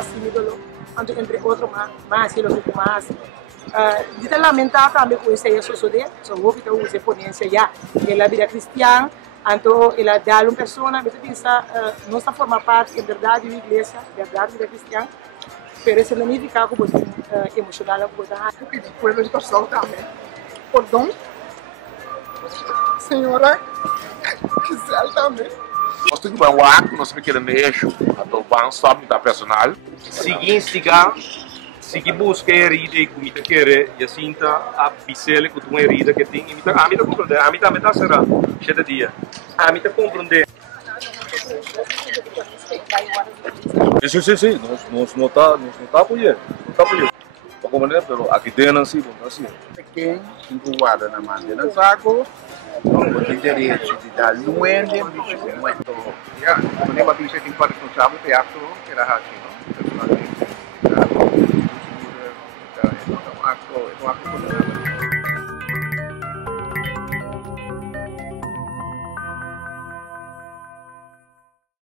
assim, entre outros mais, e outros mais. De lamentar também com isso aí, só houve que usa ponência já, ela vida cristã, então ela dá uma pessoa, mas pensa, não está forma parte, em verdade, da igreja, verdade, vida cristã, mas isso não significa que você emocional, que você Eu pedi por educação também, perdão, senhora, Gisele também. Nós temos que banhar, nós temos que ir mexer, então vamos saber da personal. Seguir instigar, seguir buscar herida e comida querer, e assim tá a piscela com uma herida que tem, a mim tá compreender, a mim também tá será, cheia de dia, a mim tá compreender. Sí, nos está apoyando, pero aquí tienen así, assim. Quem encuadra na manga na saco, não tem direito de dar luende, bicho luende. Já, quando eu bati isso tem para responsável, tem acto que era assim, não? Então, acto, é um acto